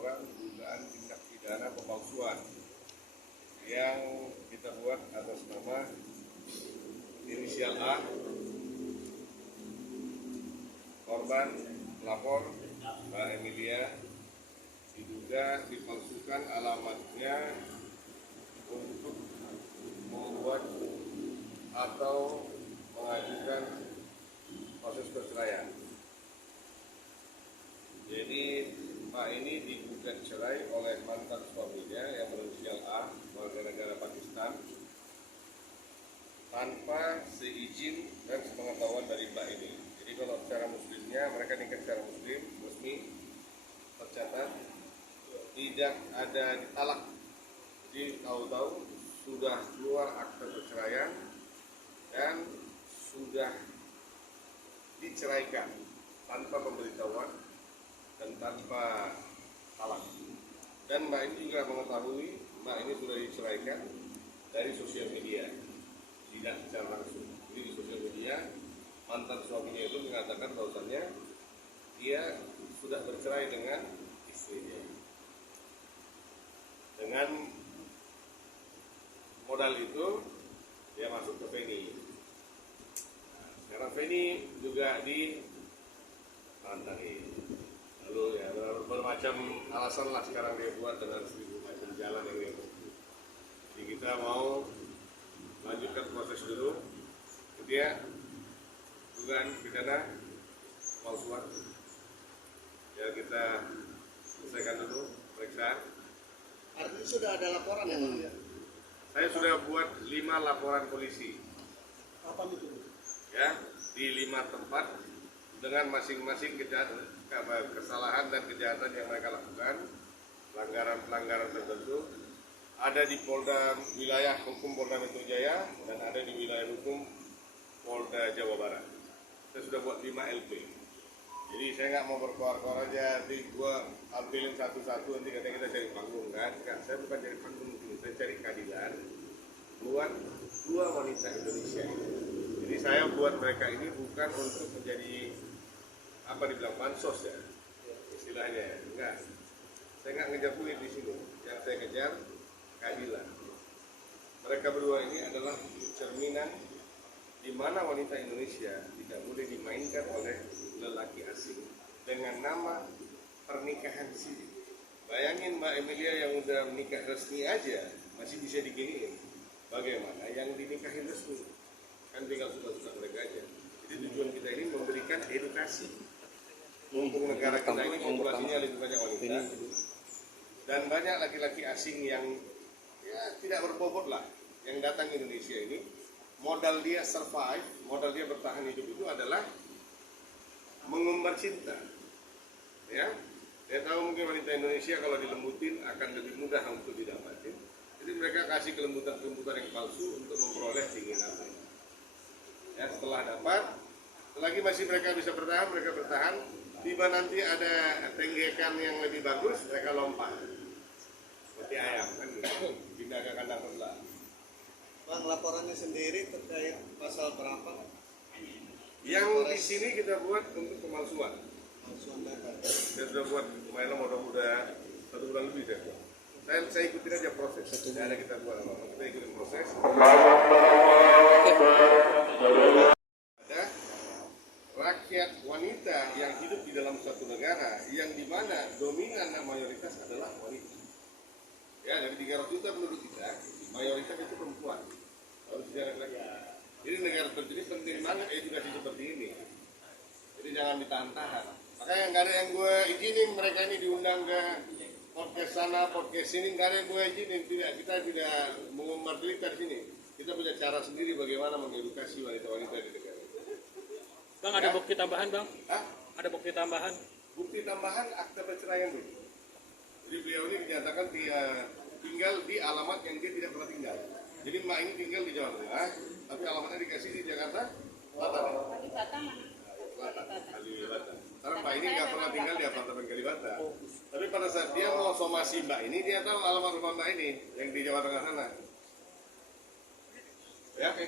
laporan dugaan tindak pidana pemalsuan yang kita buat atas nama inisial A, korban pelapor Mbak Emilia, diduga dipalsukan alamatnya untuk membuat atau mengajukan proses perceraian. Jadi Mbak ini digugat cerai oleh mantan suaminya yang berinisial A, warga negara Pakistan, tanpa seizin dan sepengetahuan dari Mbak ini. Jadi kalau secara muslimnya mereka nikah secara muslim resmi, tercatat, tidak ada talak. Jadi tahu-tahu sudah keluar akte perceraian dan sudah diceraikan tanpa pemberitahuan dan tanpa talak. Dan Mbak ini juga mengetahui Mbak ini sudah diceraikan dari sosial media, tidak secara langsung. Jadi di sosial media mantan suaminya itu mengatakan bahwasannya dia sudah bercerai dengan istrinya. Dengan modal itu dia masuk ke Feni. Sekarang Feni juga ditantangin. Lalu ya bermacam alasan lah sekarang dia buat dengan 1000 macam jalan yang dia buat. Jadi kita mau lanjutkan proses dulu. Dia dugaan pidana pemalsuan. Ya kita selesaikan dulu pemeriksaan. Artinya sudah ada laporan ya Pak? Saya sudah buat 5 laporan polisi. Apa itu? Ya, di 5 tempat dengan masing-masing kesalahan dan kejahatan yang mereka lakukan, pelanggaran-pelanggaran tertentu. Ada di Polda wilayah hukum Polda Metro Jaya dan ada di wilayah hukum Polda Jawa Barat. Saya sudah buat 5 LP. Jadi saya nggak mau berkoar-koar aja, nanti gua ambilin satu-satu, nanti katanya kita cari panggung kan? Enggak, saya bukan cari panggung, saya cari keadilan buat 2 wanita Indonesia ini. Jadi saya buat mereka ini bukan untuk menjadi apa dibilang bansos ya, istilahnya ya. Enggak, saya nggak ngejar duit di sini. Yang saya kejar keadilan. Mereka berdua ini adalah cerminan di mana wanita Indonesia tidak boleh dimainkan oleh lelaki asing dengan nama pernikahan siri. Bayangin Mbak Emilia yang udah menikah resmi aja masih bisa diginiin. Bagaimana yang dinikahin resmi? Kan tinggal suka-suka mereka aja. Jadi tujuan kita ini memberikan edukasi. Mumpung negara kita ini populasinya lebih banyak wanita dan banyak laki-laki asing yang ya tidak berbobot lah yang datang ke Indonesia ini. Modal dia survive, modal dia bertahan hidup itu adalah mengumbar cinta. Ya, saya tahu mungkin wanita Indonesia kalau dilembutin akan lebih mudah untuk didapatin. Jadi mereka kasih kelembutan-kelembutan yang palsu untuk memperoleh keinginan. Ya, setelah dapat, selagi masih mereka bisa bertahan, mereka bertahan. Tiba nanti ada tenggekan yang lebih bagus, mereka lompat. Seperti ayam kan gitu, pindah ke kandang sebelah. Bang, laporannya sendiri terkait pasal berapa? Yang di sini kita buat untuk pemalsuan. Pemalsuan data. Saya sudah buat lumayan lama, udah 1 bulan lebih saya buat. Saya ikutin aja proses. Tidak ada kita buat apa-apa. Kita ikutin proses. Ada rakyat wanita yang hidup di dalam suatu negara yang dimana dominan dan mayoritas adalah wanita. Ya, dari 300 juta penduduk kita, mayoritas itu perempuan. Harus tidak lagi. Jadi negara seperti ini penting banget edukasi seperti ini. Jadi jangan ditahan-tahan. Makanya nggak ada yang gue izinin mereka ini diundang ke podcast sana, podcast sini, nggak ada yang gue izinin. Kita tidak mengumbar berita di sini. Kita punya cara sendiri bagaimana mengedukasi wanita-wanita di negara. Bang, ada bukti tambahan, Bang? Hah? Ada bukti tambahan? Bukti tambahan akte perceraian dulu. Jadi beliau ini dinyatakan dia tinggal di alamat yang dia tidak pernah tinggal. Jadi Mbak ini tinggal di Jawa Tengah, tapi alamatnya dikasih di Jakarta Selatan. Kalibata. Karena Mbak ini nggak pernah tinggal di apartemen Kalibata. Tapi pada saat dia mau somasi Mbak ini, dia tahu alamat rumah Mbak ini yang di Jawa Tengah sana. Ya, oke.